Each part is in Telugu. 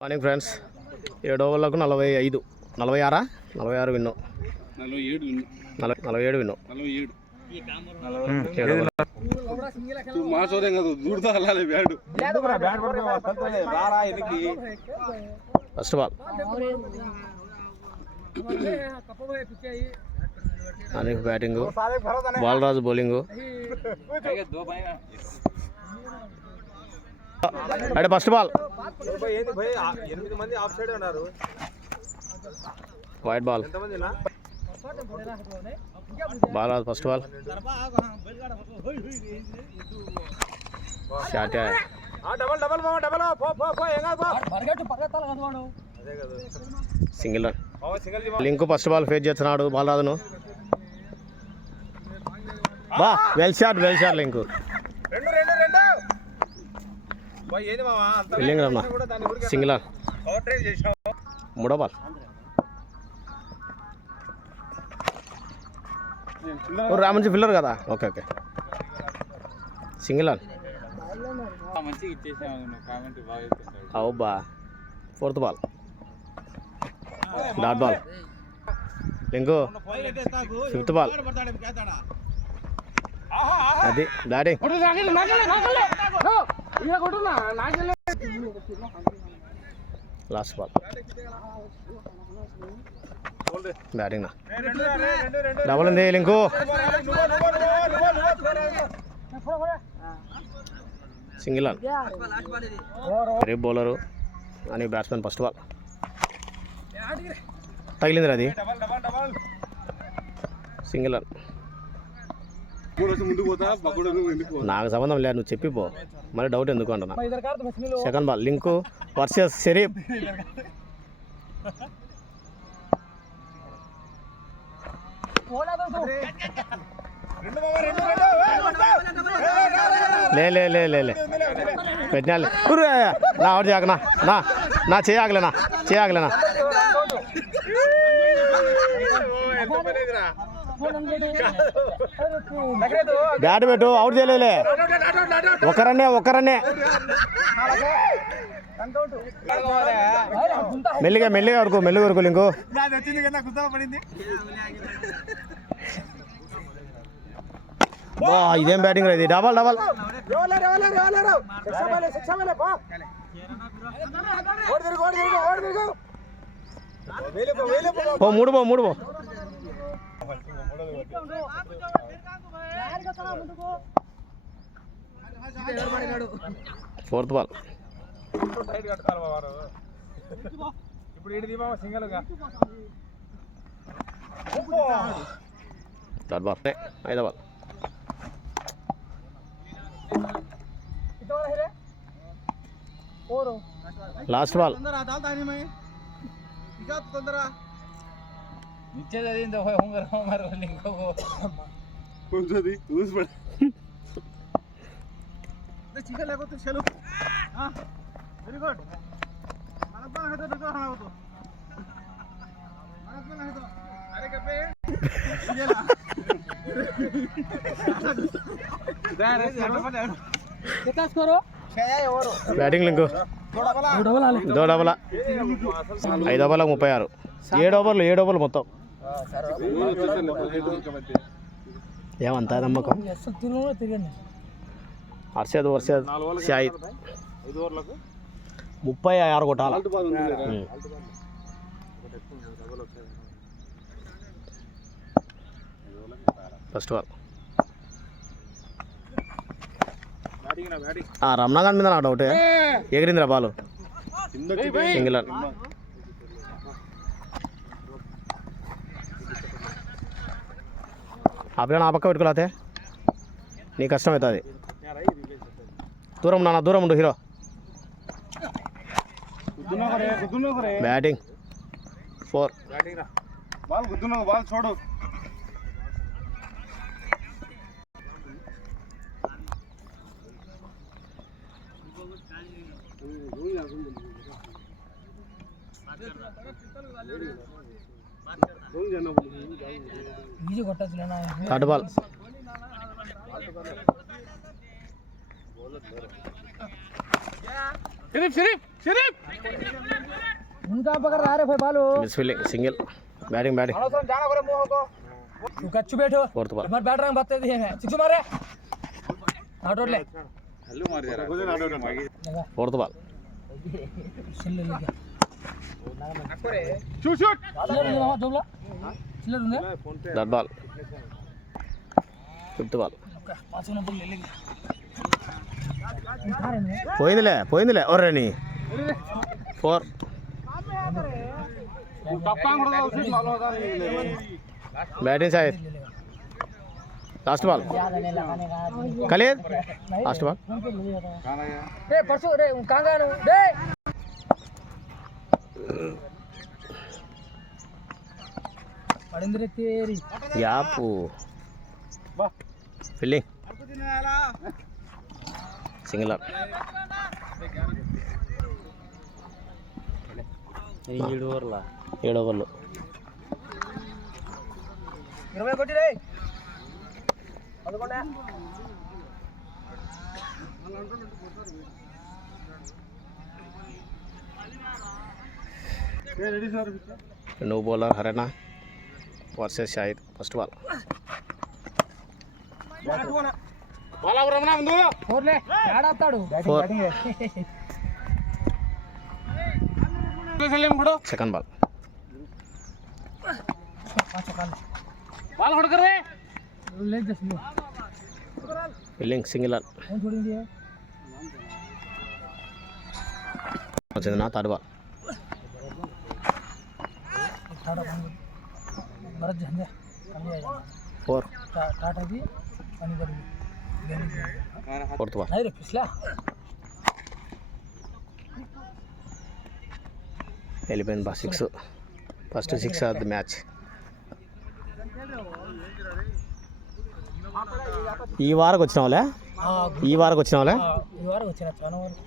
మార్నింగ్ ఫ్రెండ్స్ 7 ఓవర్లకు 45 46 46 విన్ను 47 విన్ను first ball Anik batting Balaraju bowling అంటే first ball wide ball Balaraju first ball shot single run లింక్ ఫస్ట్ బాల్ ఫేస్ చేస్తున్నాడు బాలరాజును బా వెల్ షాట్ లింక్ సింగిల్ రన్ మూడో బాల్ రామంచి ఫిల్లర్ కదా ఓకే సింగిల్ రన్ అవుబా ఫోర్త్ బాల్ డాట్ బాల్ లింకు ఫిఫ్త్ బాల్ అది బ్యాటింగ్ లాస్ట్ బాల్ బ్యాటింగ్ నా డబుల్ ఉంది లింకు సింగిల్ రన్ రేపు బౌలరు అని బ్యాట్స్మెన్ ఫస్ట్ బాల్ తగిలింది అది సింగిల్ రన్ నాకు సంబంధం లేదు నువ్వు చెప్పిపో మళ్ళీ డౌట్ ఎందుకు అంటున్నా second ball link versus Sharif లే పెట్టినా నా అవుట్ చేయకనా నా చేయగలేనా బ్యాట్ పెట్టు అవుట్ చేయలే ఒక్కరన్నే మెల్లిగా వరకు లింకు ఇదేం బ్యాటింగ్ ఇది డబల్ మూడు పో ఫోర్త్ బాల్ థర్డ్ బాల్ ఐదో ball last ball batting link 2 double 5 ఓవర్లకు 36 7 ఓవర్లు మొత్తం ఏమంతా నమ్మకం హర్షద్ షాహిద్ 36 కొట్టాల ఫస్ట్ బాల్ రమణాగన్ మీద నా డౌటే ఎగిరిందిరా బాలు సింగిల్ రన్ ఆ పిల్ల నా పక్క పెట్టుకోలేతే నీ కష్టం అవుతుంది దూరం ఉండు హీరో బ్యాటింగ్ 4 బాల్ చూడు థర్డ్ బాల్ उनका पकड़ रहा है भाई बालू मिसफील्डिंग सिंगल बैटिंग तू कच्चू बैठो फोर्थ बॉल हमारे बैट रंग बत्ते दिए हैं सिक्स मारे आउट ले फोर्थ बॉल चिल्ले ले शूट शूट चिल्ले जोबला चिल्ले रुंदे डॉट बॉल फिफ्थ बॉल पांच नंबर ले लेंगे పోయిందిలే ఒర్రని 4 बैटिंग साइड लास्ट बॉल कलेर लास्ट बॉल रे परसों रे कांगा नु दे पड़िंद्रे तेरी यापू फील्डिंग सिंगल ఏడు ఓవర్లు 20 కొట్టి రే 11 no bowler Haryana versus Shahid first ball four ले ఆడతాడు सेकंड बॉल बाल होड़ कर रे ले जस लो फील्डिंग सिंगल कौन छोड़ दिया వచ్చింది నా థర్డ్ బాల్ भरत झंडे कमी आ 4 टाटा जी पानी कर फोर्थ बॉल नहीं रे पिछला వెళ్ళిపోయింది బా 6 ఫస్ట్ 6 ఆఫ్ ది మ్యాచ్ ఈ వారకు వచ్చినావులే ఈ వారకు వచ్చినావులే ఈ వారం వచ్చిన చాలా వరకు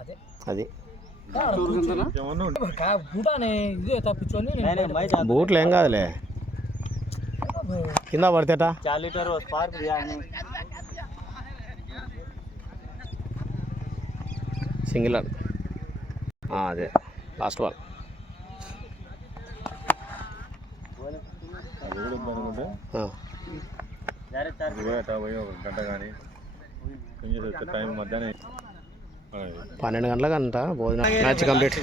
అదే అది బూటానే ఇదే తప్పించుకొని బూట్లు ఏం కాదులే కింద పడితేట సింగిల్ అదే లాస్ట్ బాల్ గంట కానీ టైం మధ్యాహ్నం 12 గంటలకంట భోజనం మ్యాచ్ కంప్లీట్